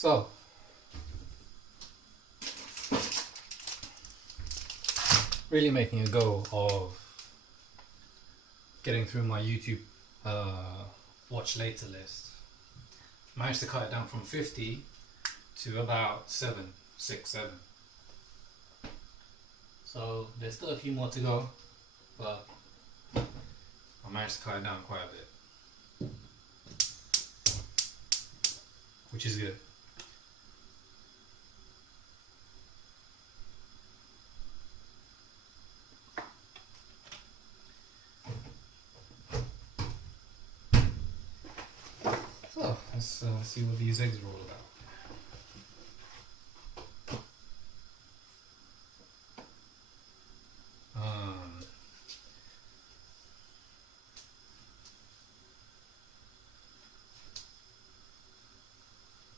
So, really making a go of getting through my YouTube watch later list. Managed to cut it down from 50 to about 6, 7. So there's still a few more to go, but I managed to cut it down quite a bit, which is good. So let's see what these eggs are all about.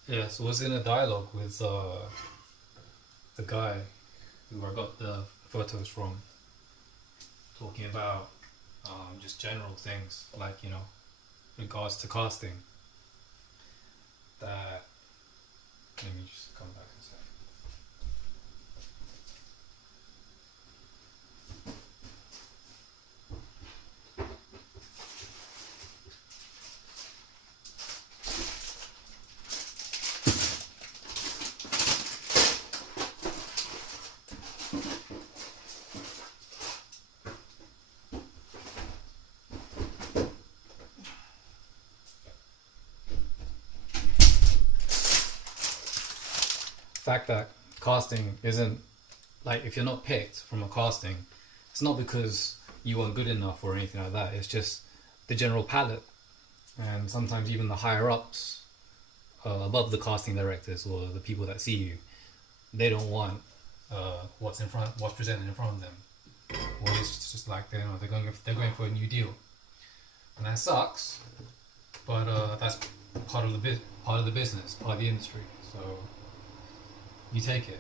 Yeah, so I was in a dialogue with the guy who I got the photos from, talking about just general things like, regards to casting. That, let me just come back a second. Fact that casting isn't, like, if you're not picked from a casting, it's not because you weren't good enough or anything like that. It's just the general palette, and sometimes even the higher ups above the casting directors or the people that see you, they don't want what's presented in front of them. Or it's just like they're going for a new deal, and that sucks. But that's part of the business, part of the industry. So you take it.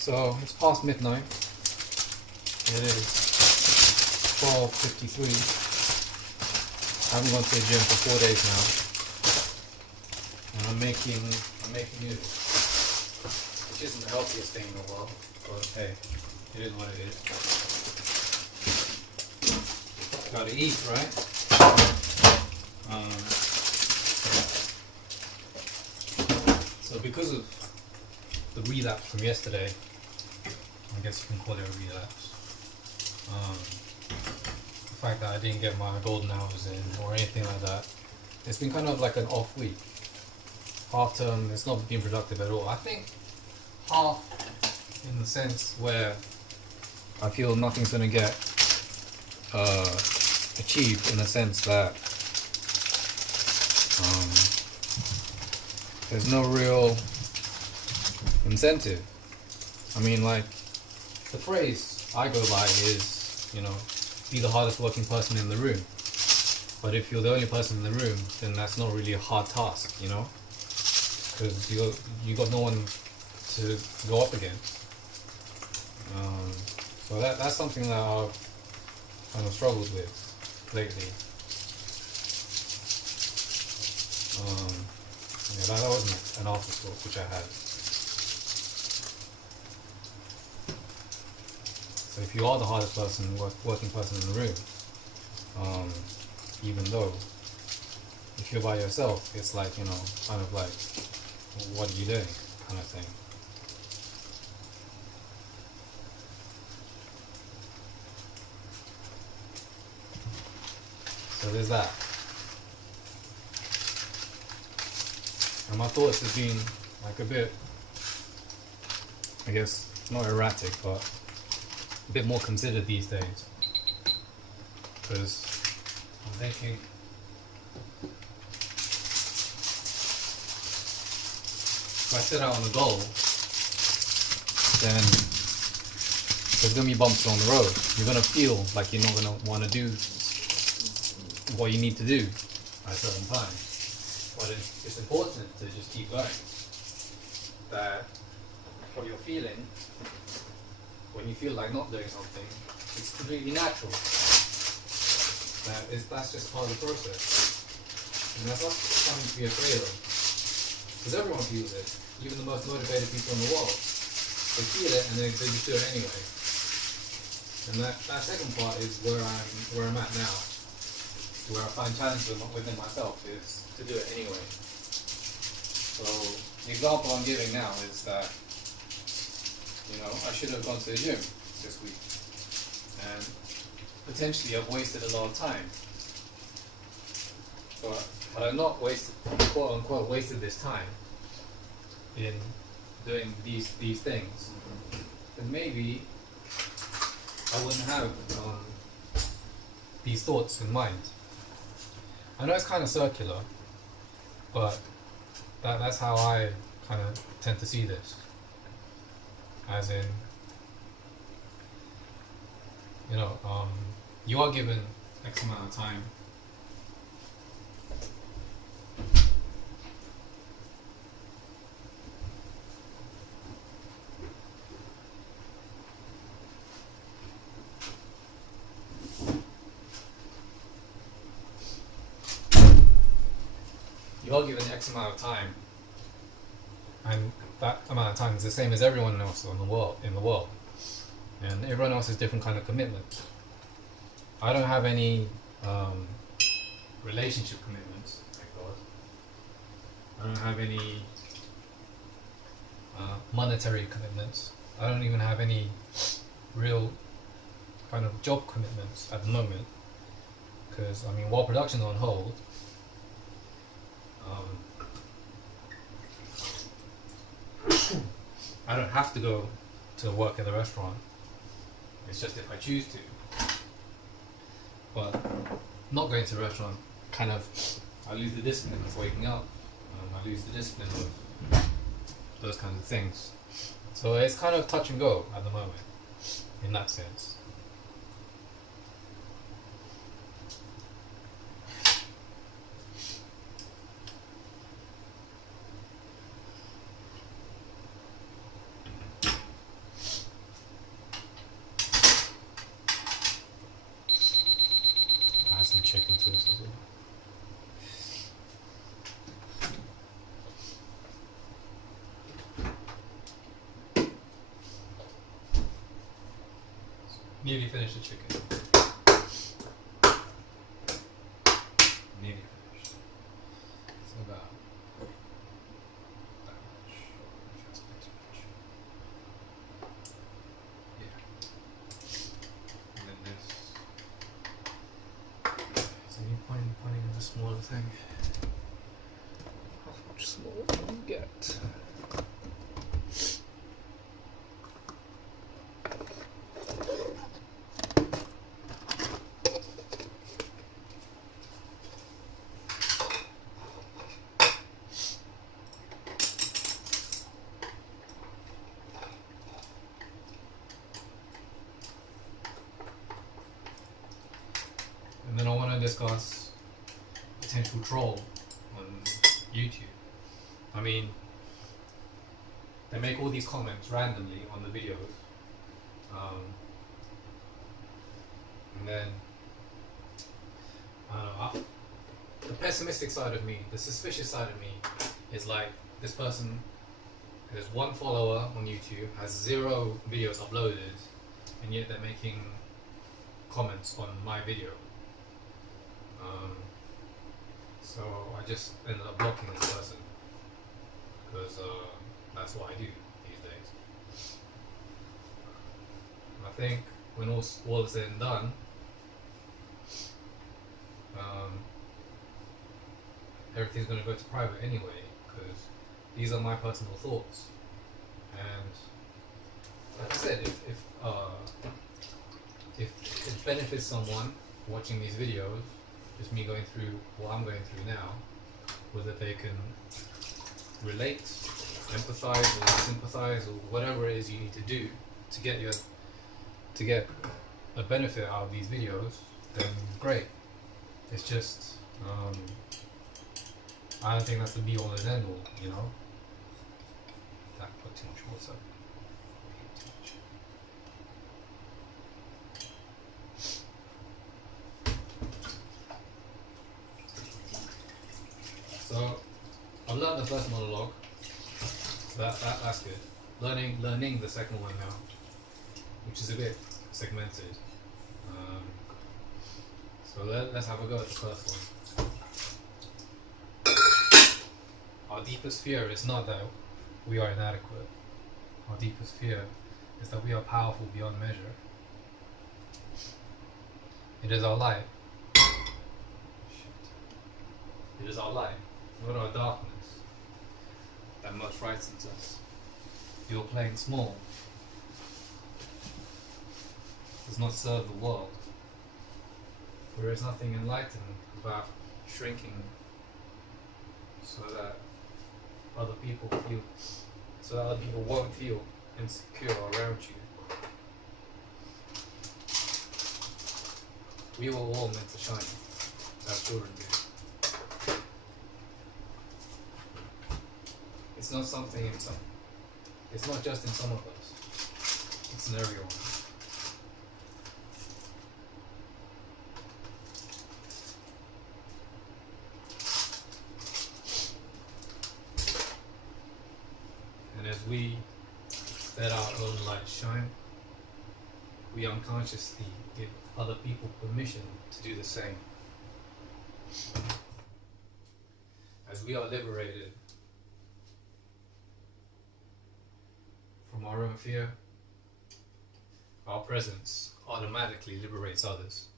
So it's past midnight. It is 12:53. I haven't gone to the gym for 4 days now, and I'm making noodles, which isn't the healthiest thing in the world, but hey, it is what it is. Gotta eat, right? So because of the relapse from yesterday, I guess you can call it a relapse. The fact that I didn't get my golden hours in or anything like that, it's been kind of like an off week. Half term, it's not been productive at all. I think half in the sense where I feel nothing's going to get achieved, in the sense that there's no real incentive. I mean, like, the phrase I go by is, be the hardest working person in the room. But if you're the only person in the room, then that's not really a hard task, because you got no one to go up against. So that's something that I've kind of struggled with lately. That wasn't an afterthought which I had. So if you are the hardest working person in the room, even though if you're by yourself, it's like, kind of like, what are you doing, kind of thing. So there's that. And my thoughts have been like a bit, I guess, not erratic, but a bit more considered these days. Because I'm thinking, if I set out on a goal, then there's gonna be bumps along the road. You're gonna feel like you're not gonna want to do what you need to do at a certain time. But it's important to just keep going. That what you're feeling when you feel like not doing something, it's completely natural. That's just part of the process. And that's not something to be afraid of. Because everyone feels it. Even the most motivated people in the world. They feel it and they just do it anyway. And that second part is where I'm at now. Where I find challenge within myself is to do it anyway. So the example I'm giving now is that, I should have gone to the gym this week. And potentially I've wasted a lot of time. But had I not wasted, quote unquote, wasted this time in doing these things, then maybe I wouldn't have these thoughts in mind. I know it's kind of circular, but that's how I kind of tend to see this. As in, you are given X amount of time. You are given X amount of time, and that amount of time is the same as everyone else in the world, and everyone else has different kind of commitments. I don't have any relationship commitments, thank God. I don't have any monetary commitments. I don't even have any real kind of job commitments at the moment, because while production's on hold, I don't have to go to work at the restaurant. It's just if I choose to. But not going to the restaurant, I lose the discipline of waking up. I lose the discipline of those kinds of things. So it's kind of touch and go at the moment, in that sense. Some chicken to this as well. Nearly finished the chicken. Nearly finished. It's about that much. Just a bit too much. Yeah. And then this. Any pointing at a smaller thing? How much smaller can you get? And then I want to discuss potential troll on YouTube. They make all these comments randomly on the videos, and then the pessimistic side of me, the suspicious side of me, is like, this person has one follower on YouTube, has 0 videos uploaded, and yet they're making comments on my video. So I just ended up blocking this person, because that's what I do these days. And I think when all is said and done, everything's going to go to private anyway, because these are my personal thoughts. And like I said, if it benefits someone watching these videos, just me going through what I'm going through now, whether they can relate, empathize, or sympathize, or whatever it is you need to do to get a benefit out of these videos, then great. It's just I don't think that's the be all and end all, you know. That put too much water. Too much. So I've learned the first monologue. That's good. Learning the second one now, which is a bit segmented. So let's have a go at the first one. Our deepest fear is not that we are inadequate. Our deepest fear is that we are powerful beyond measure. It is our light. It is our light, not our darkness, that most frightens us. You're playing small. Does not serve the world. There is nothing enlightened about shrinking so that other people won't feel insecure around you. We were all meant to shine, as children do. It's not something in some. It's not just in some of us. It's in everyone. And as we let our own light shine, we unconsciously give other people permission to do the same. As we are liberated from our own fear, our presence automatically liberates others.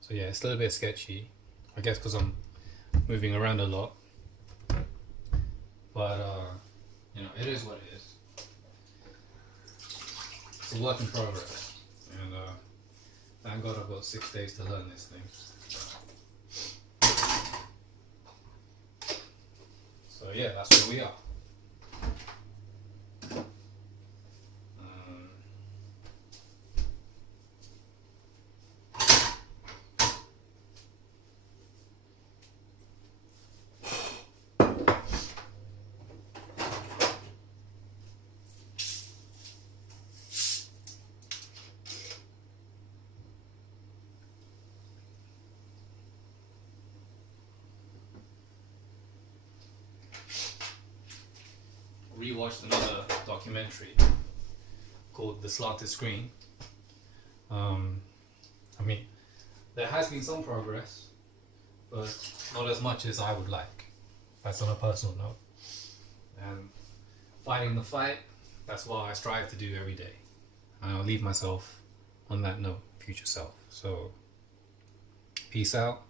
So yeah, it's a little bit sketchy, I guess because I'm moving around a lot. But you know, it is what it is. It's a work in progress, and thank God I've got 6 days to learn this thing. So yeah, that's where we are. Rewatched another documentary called The Slanted Screen. I mean, there has been some progress, but not as much as I would like. That's on a personal note. And fighting the fight, that's what I strive to do every day. And I'll leave myself on that note, future self. So, peace out.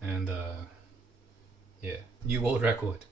And yeah, new world record.